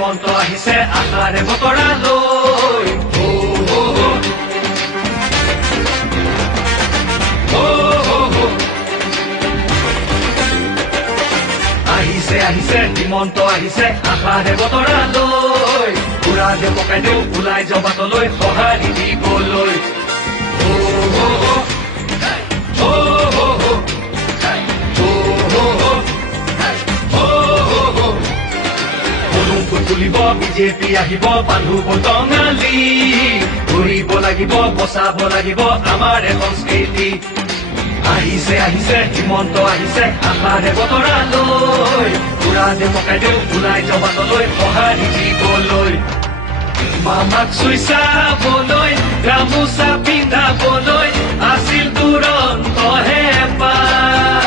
হিমন্ত আহিছে আশাৰে বতৰা লৈ আহিছে আহিছে হিমন্ত আহিছে আশাৰে বতৰা লৈ পুৰা দেৱকাই দেও ওলাই যাওঁ বাটলৈ সঁহাৰি দিবলৈ তুলিব বিজেপি আহিব বান্ধুব টঙালি ঘূৰিব লাগিব বচাব লাগিব আমাৰ সংস্কৃতি আহিছে আহিছে হিমন্ত আহিছে আশাৰে বতৰা লৈ পুৰা দেৱকাই দেও ওলাই যাওঁ বাটলৈ সঁহাৰি দিবলৈ মামাক চুই চাবলৈ গামোচা পিন্ধাবলৈ আছিল দুৰন্ত হেঁপাহ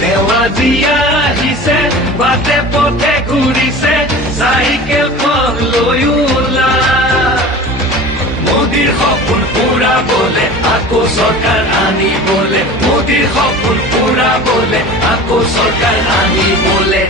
তেওঁ আজি আহিছে বাটে পথে ঘূৰিছে চাইকেলখন লৈ ওলা মোদীৰ সপোন পুৰাবলে আকৌ চৰকাৰ আনিবলে মোদীৰ সপোন পুৰাবলে আকৌ চৰকাৰ আনিবলে